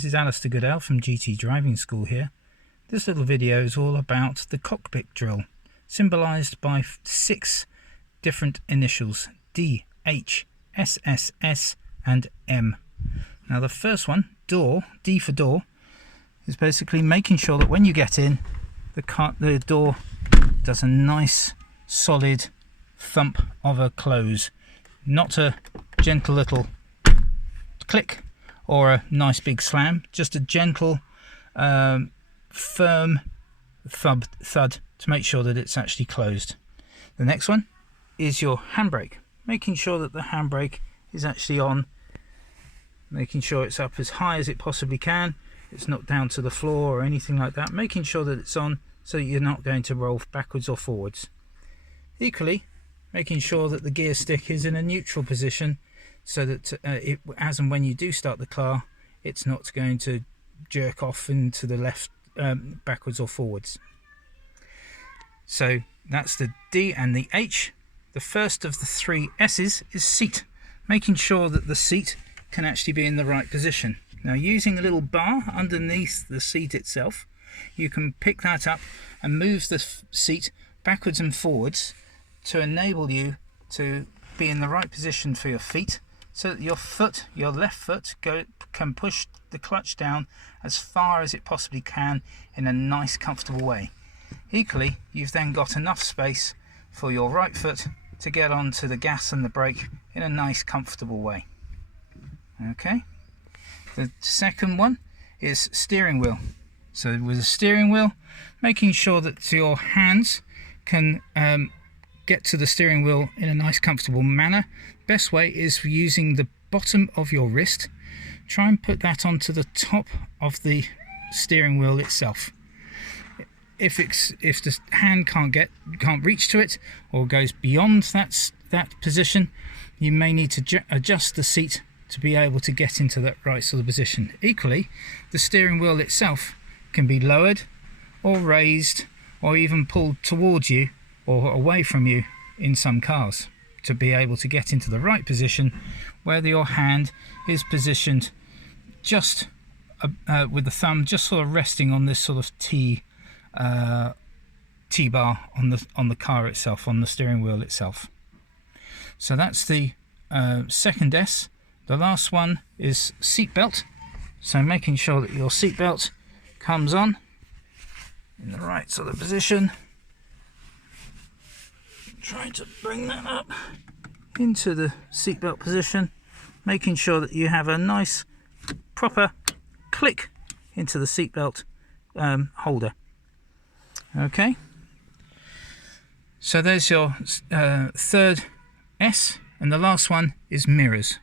this is Alistair Goodell from GT Driving School here. This little video is all about the cockpit drill, symbolised by 6 different initials: D, H, S, S, S and M. Now the first one, door, D for door, is basically making sure that when you get in, the door does a nice solid thump of a close, not a gentle little click or a nice big slam, just a gentle firm thud to make sure that it's actually closed. The next one is your handbrake, making sure that the handbrake is actually on, making sure it's up as high as it possibly can, it's not down to the floor or anything like that, making sure that it's on so that you're not going to roll backwards or forwards. Equally, making sure that the gear stick is in a neutral position so that as and when you do start the car, it's not going to jerk off into the left, backwards or forwards. So that's the D and the H. The first of the 3 S's is seat, making sure that the seat can actually be in the right position. Now, using a little bar underneath the seat itself, you can pick that up and move the seat backwards and forwards to enable you to be in the right position for your feet, so that your left foot can push the clutch down as far as it possibly can in a nice comfortable way. Equally, you've then got enough space for your right foot to get onto the gas and the brake in a nice comfortable way. Okay, the second one is steering wheel. So with the steering wheel, making sure that your hands can get to the steering wheel in a nice comfortable manner. Best way is using the bottom of your wrist. Try and put that onto the top of the steering wheel itself. If the hand can't reach to it or goes beyond that position, you may need to adjust the seat to be able to get into that right sort of position. Equally, the steering wheel itself can be lowered or raised or even pulled towards you or away from you in some cars to be able to get into the right position where your hand is positioned just with the thumb just sort of resting on this sort of T-bar on the car itself, on the steering wheel itself. So that's the second S. The last one is seat belt. So making sure that your seat belt comes on in the right sort of position. Trying to bring that up into the seatbelt position, making sure that you have a nice proper click into the seatbelt holder. Okay, so there's your third S, and the last one is mirrors.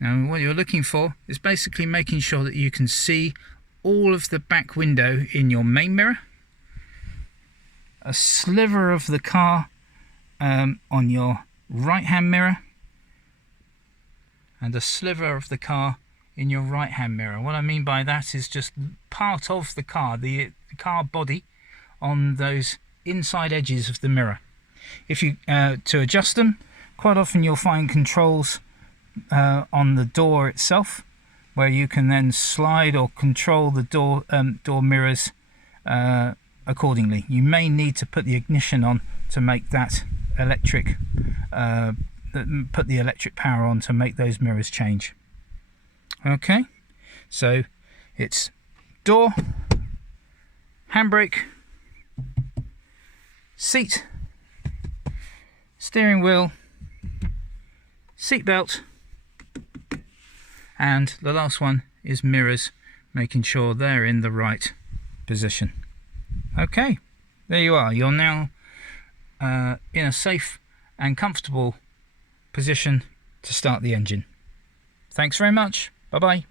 Now what you're looking for is basically making sure that you can see all of the back window in your main mirror, a sliver of the car on your right hand mirror, and a sliver of the car in your right hand mirror. What I mean by that is just part of the car, the car body on those inside edges of the mirror. If you to adjust them, quite often you'll find controls on the door itself where you can then slide or control the door mirrors accordingly. You may need to put the ignition on to make that electric put the electric power on to make those mirrors change. Okay, so it's door, handbrake, seat, steering wheel, seat belt, and the last one is mirrors, making sure they're in the right position. Okay, there you are. You're now in a safe and comfortable position to start the engine. Thanks very much. Bye bye.